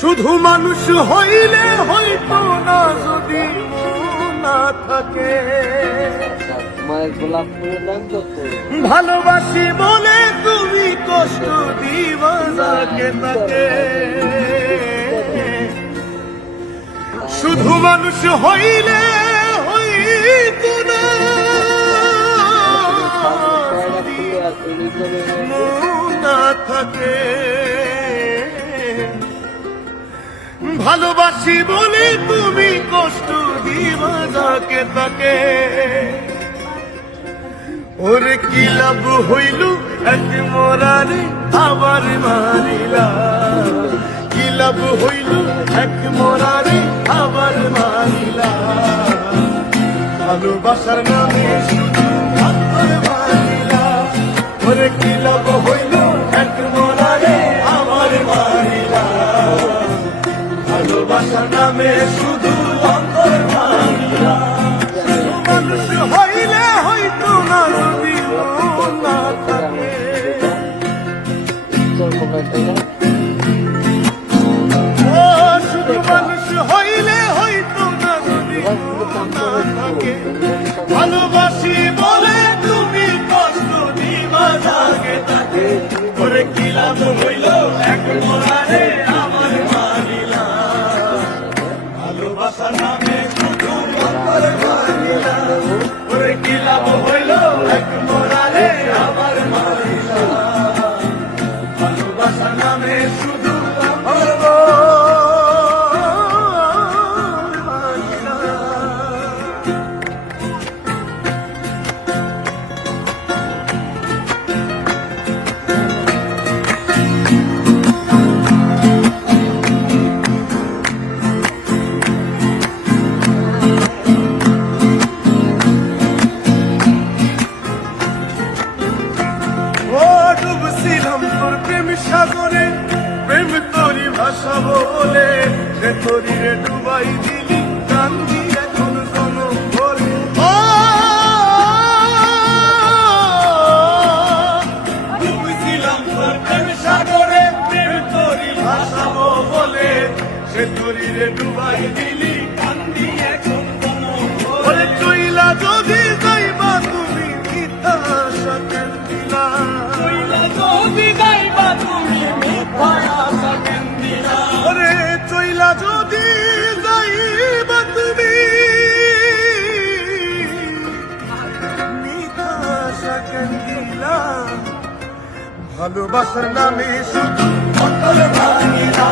শুধু মানুষ হইলে হইতো না যদি না থাকে। মায়ের গোলাপ ফুলের দাম কত? ভালোবাসি বলে তুমি কষ্ট দিবা যাকে তাকে। শুধু মানুষ হইলে হইতো না না থাকে। ভালোবাসি বলে তুমি কষ্ট দিবা যাকে তাকে। ওরে কি লাভ হইল এক মরারে আবার মারিলা। কি লাভ হইল এক মরারে আবার মারিলা। ভালোবাসার নামে শুধু আবার মারিলা। ওরে কি লাভ হইল এক মরারে আবার মারিলা। ভালোবাসার নামে শুধু অন্তর মারিলা। মানুষ হইলে হইতো না যদি না থাকে। ও শুধু মানুষ হইলে হইতো না যদি না থাকে। ভালোবাসি বলে তুমি কষ্ট দিবা যাকে তাকে। ওরে কি লাভ হইল এক মরারে আমার মারিলা। ভালোবাসার নামে শুধু অন্তর মারিলা। ওরে কি লাভ হইল এক মরারে আমার মারিলা। ভালোবাসার নামে শুধু অন্তর মারিলা। ও ডুবছিলাম তোর প্রেম সাগরে, প্রেম তোরি ভাসাবো বলে। সে তোরি রে ডুবাই দিলি কান্দি এখন কোন ভরে। ও ডুবছিলাম তোর প্রেম সাগরে, প্রেম তোরি ভাসাবো বলে। সে তোরি রে ডুবাই দিলি কান্দি এখন কোন ভরে। চইলা যদি যাইবা তুমি মিথ্যা আশা কেন দিলা। যদি যাইবা তুমি মিথ্যা আশা কেন দিলা। ওরে চইলা যদি যাইবা তুমি মিথ্যা আশা কেন দিলা। ভালোবাসার নামে শুধু অন্তর ভাঙিলা।